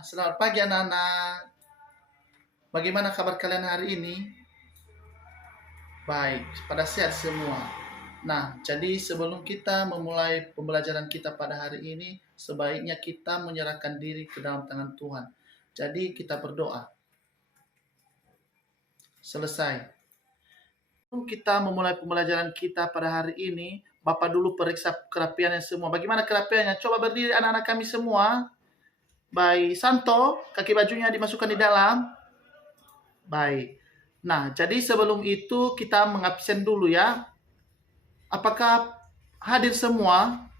Selamat pagi anak-anak. Bagaimana kabar kalian hari ini? Baik, pada sehat semua. Nah, jadi sebelum kita memulai pembelajaran kita pada hari ini, sebaiknya kita menyerahkan diri ke dalam tangan Tuhan. Jadi kita berdoa. Selesai. Sebelum kita memulai pembelajaran kita pada hari ini, Bapak dulu periksa kerapiannya semua. Bagaimana kerapiannya? Coba berdiri anak-anak kami semua. Baik, Santo, kaki bajunya dimasukkan di dalam. Baik. Nah, jadi sebelum itu kita mengabsen dulu ya. Apakah hadir semua?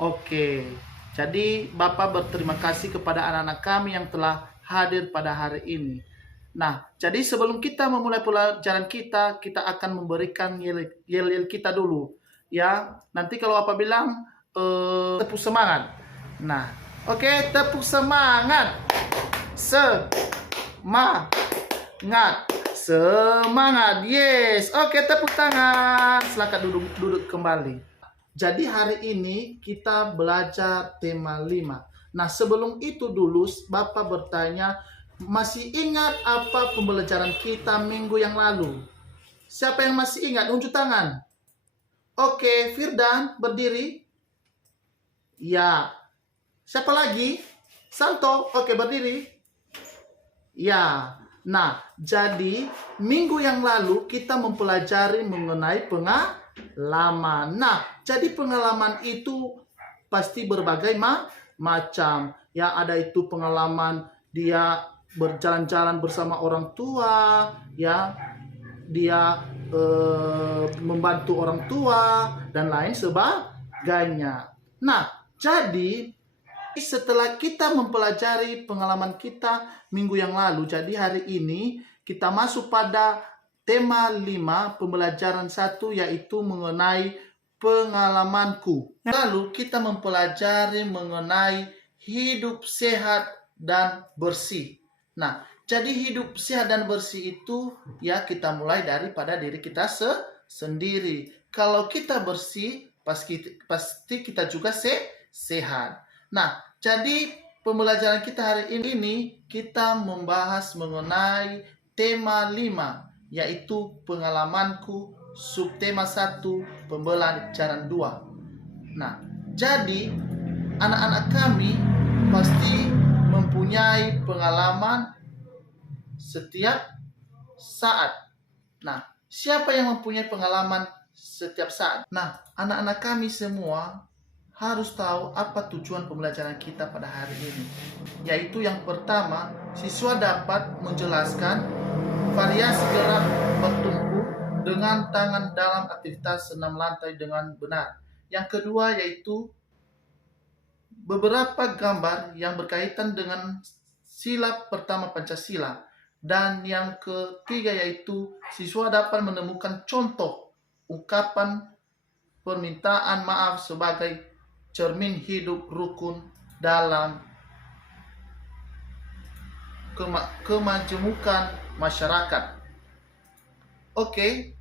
Oke. Jadi Bapak berterima kasih kepada anak-anak kami yang telah hadir pada hari ini. Nah, jadi sebelum kita memulai pelajaran kita, kita akan memberikan yel-yel kita dulu. Ya, nanti kalau Bapak bilang tepuk semangat. Nah, oke, tepuk semangat. Semangat. Semangat. Yes. Oke, tepuk tangan. Silakan duduk kembali. Jadi hari ini kita belajar tema 5. Nah, sebelum itu dulu Bapak bertanya, masih ingat apa pembelajaran kita minggu yang lalu? Siapa yang masih ingat? Unjuk tangan. Oke, Firdan berdiri. Ya. Siapa lagi? Santo. Oke, berdiri. Ya. Nah, jadi minggu yang lalu kita mempelajari mengenai pengalaman. Nah, jadi pengalaman itu pasti berbagai macam. Ya, ada itu pengalaman dia berjalan-jalan bersama orang tua, ya. Dia membantu orang tua dan lain sebagainya. Nah, jadi setelah kita mempelajari pengalaman kita minggu yang lalu, jadi hari ini kita masuk pada tema 5 pembelajaran 1, yaitu mengenai pengalamanku. Lalu kita mempelajari mengenai hidup sehat dan bersih. Nah, jadi hidup sehat dan bersih itu ya kita mulai daripada diri kita sendiri. Kalau kita bersih, pasti kita juga sehat. Nah, jadi pembelajaran kita hari ini kita membahas mengenai tema 5, yaitu pengalamanku, subtema 1, pembelajaran 2. Nah, jadi anak-anak kami pasti mempunyai pengalaman setiap saat. Nah, siapa yang mempunyai pengalaman setiap saat? Nah, anak-anak kami semua harus tahu apa tujuan pembelajaran kita pada hari ini. Yaitu yang pertama, siswa dapat menjelaskan variasi gerak bertumpu dengan tangan dalam aktivitas senam lantai dengan benar. Yang kedua yaitu beberapa gambar yang berkaitan dengan sila pertama Pancasila. Dan yang ketiga yaitu siswa dapat menemukan contoh ungkapan permintaan maaf sebagai cermin hidup rukun dalam kemajemukan masyarakat. Oke,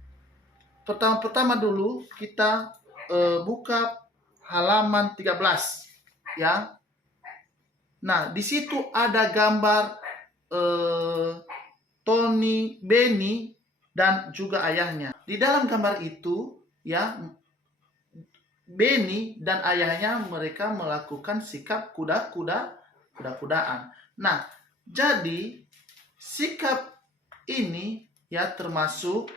pertama dulu kita buka halaman 13 ya. Nah, di situ ada gambar Tony, Benny dan juga ayahnya. Di dalam gambar itu ya, Benny dan ayahnya mereka melakukan sikap kuda-kudaan. Nah, jadi sikap ini ya termasuk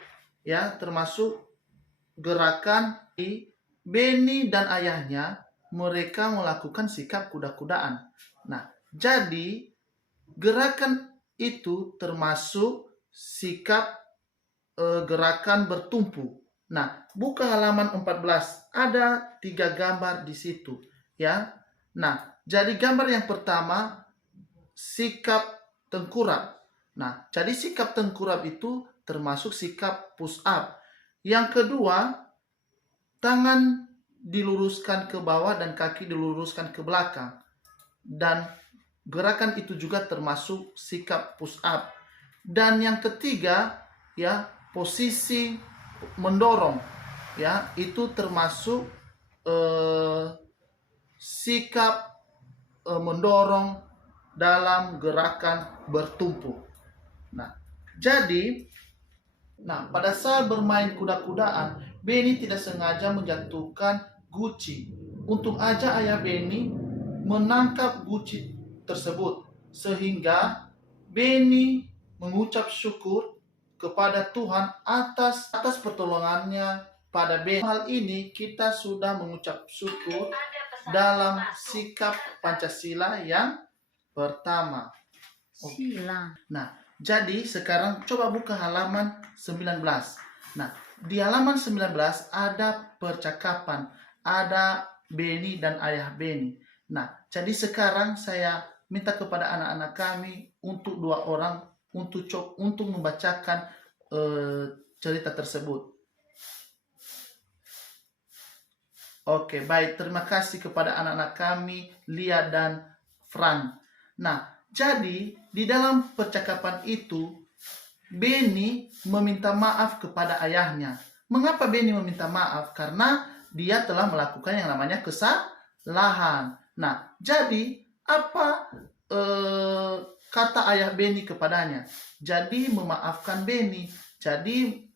gerakan di Benny dan ayahnya mereka melakukan sikap kuda-kudaan. Nah, jadi gerakan itu termasuk sikap gerakan bertumpu. Nah, buka halaman 14. Ada 3 gambar di situ, ya. Nah, jadi gambar yang pertama sikap tengkurap. Nah, jadi sikap tengkurap itu termasuk sikap push up. Yang kedua, tangan diluruskan ke bawah dan kaki diluruskan ke belakang. Dan gerakan itu juga termasuk sikap push up. Dan yang ketiga, ya, posisi mendorong, ya, itu termasuk sikap mendorong dalam gerakan bertumpu. Nah, jadi, pada saat bermain kuda-kudaan, Benny tidak sengaja menjatuhkan guci. Untung aja ayah Benny menangkap guci tersebut, sehingga Benny mengucap syukur kepada Tuhan atas pertolongannya pada Benny. Hal ini kita sudah mengucap syukur dalam sikap Pancasila yang pertama. Sila. Nah, jadi sekarang coba buka halaman 19. Nah, di halaman 19 ada percakapan, ada Benny dan ayah Benny. Nah, jadi sekarang saya minta kepada anak-anak kami untuk 2 orang untuk membacakan cerita tersebut. Oke, baik. Terima kasih kepada anak-anak kami, Lia dan Fran. Nah, jadi di dalam percakapan itu, Benny meminta maaf kepada ayahnya. Mengapa Benny meminta maaf? Karena dia telah melakukan yang namanya kesalahan. Nah, jadi apa kata ayah Benny kepadanya? Jadi memaafkan Benny. Jadi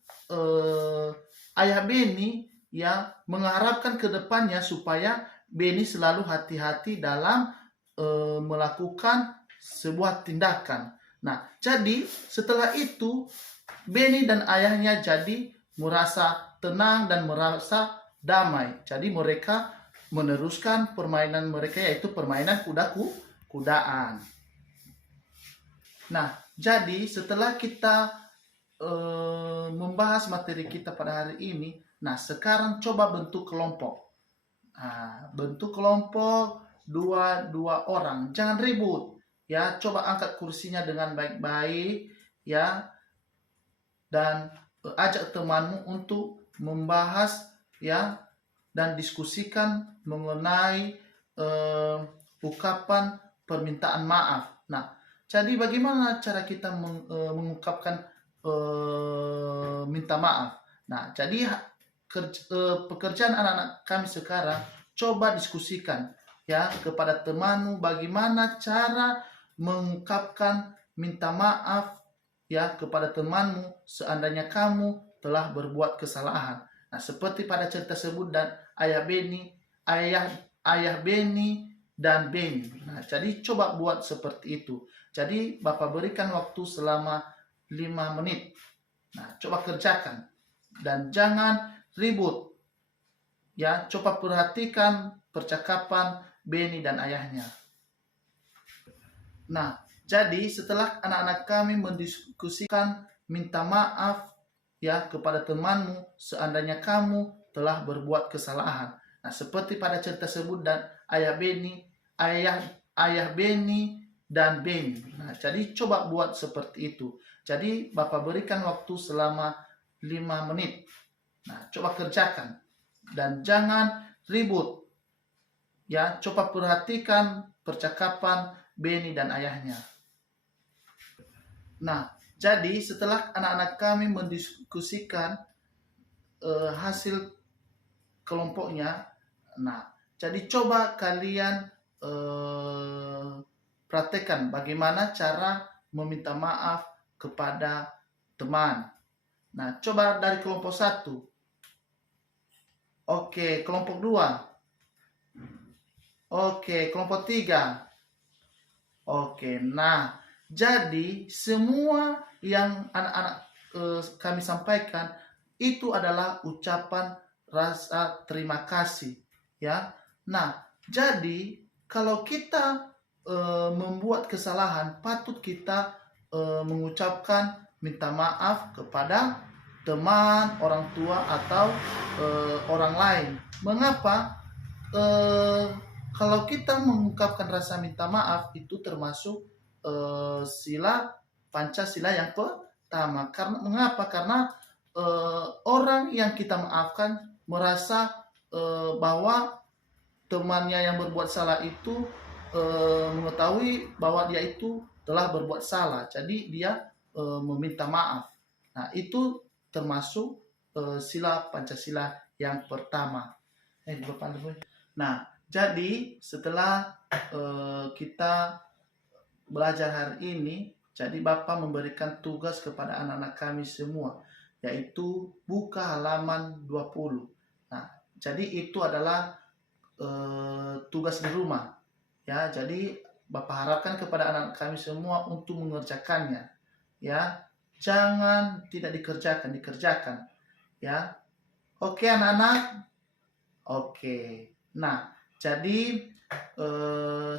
ayah Benny ya mengharapkan ke depannya supaya Benny selalu hati-hati dalam melakukan sebuah tindakan. Nah, jadi setelah itu Benny dan ayahnya jadi merasa tenang dan merasa damai. Jadi mereka meneruskan permainan mereka, yaitu permainan kuda-kudaan. Nah, jadi setelah kita membahas materi kita pada hari ini, nah sekarang coba bentuk kelompok. Nah, bentuk kelompok dua orang, jangan ribut ya. Coba angkat kursinya dengan baik-baik ya, dan ajak temanmu untuk membahas ya dan diskusikan mengenai ucapan permintaan maaf. Nah, jadi bagaimana cara kita mengungkapkan minta maaf? Nah, jadi pekerjaan anak-anak kami sekarang, coba diskusikan ya kepada temanmu bagaimana cara mengungkapkan minta maaf ya kepada temanmu seandainya kamu telah berbuat kesalahan. Nah, seperti pada cerita tersebut dan ayah Benny dan Benny. Nah, jadi coba buat seperti itu. Jadi Bapak berikan waktu selama 5 menit. Nah, coba kerjakan dan jangan ribut. Ya, coba perhatikan percakapan Benny dan ayahnya. Nah, jadi setelah anak-anak kami mendiskusikan minta maaf ya kepada temanmu seandainya kamu telah berbuat kesalahan. Nah, seperti pada cerita tersebut dan ayah Benny dan Benny. Nah, jadi coba buat seperti itu. Jadi Bapak berikan waktu selama 5 menit. Nah, coba kerjakan dan jangan ribut. Ya, coba perhatikan percakapan Benny dan ayahnya. Nah, jadi setelah anak-anak kami mendiskusikan hasil kelompoknya, nah, jadi coba kalian praktekkan bagaimana cara meminta maaf kepada teman. Nah, coba dari kelompok 1. Oke, kelompok 2. Oke, kelompok 3. Oke, nah, jadi semua yang anak-anak kami sampaikan itu adalah ucapan rasa terima kasih, ya. Nah, jadi kalau kita membuat kesalahan, patut kita mengucapkan minta maaf kepada teman, orang tua, atau orang lain. Mengapa? Kalau kita mengungkapkan rasa minta maaf itu termasuk sila Pancasila yang pertama. Karena mengapa? Karena orang yang kita maafkan merasa bahwa temannya yang berbuat salah itu mengetahui bahwa dia itu telah berbuat salah, jadi dia meminta maaf. Nah, itu termasuk sila Pancasila yang pertama. Nah, jadi setelah kita belajar hari ini, jadi Bapak memberikan tugas kepada anak-anak kami semua, yaitu buka halaman 20. Nah, jadi itu adalah tugas di rumah. Ya, jadi Bapak harapkan kepada anak kami semua untuk mengerjakannya. Ya, jangan tidak dikerjakan. Ya, oke anak-anak. Oke. Nah, jadi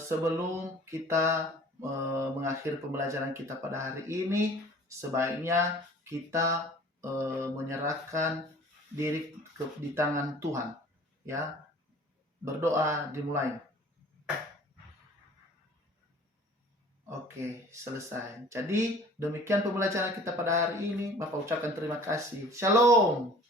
sebelum kita mengakhiri pembelajaran kita pada hari ini, sebaiknya kita menyerahkan diri di tangan Tuhan. Ya, berdoa dimulai. Oke, selesai. Jadi demikian pembelajaran kita pada hari ini. Bapak ucapkan terima kasih. Shalom.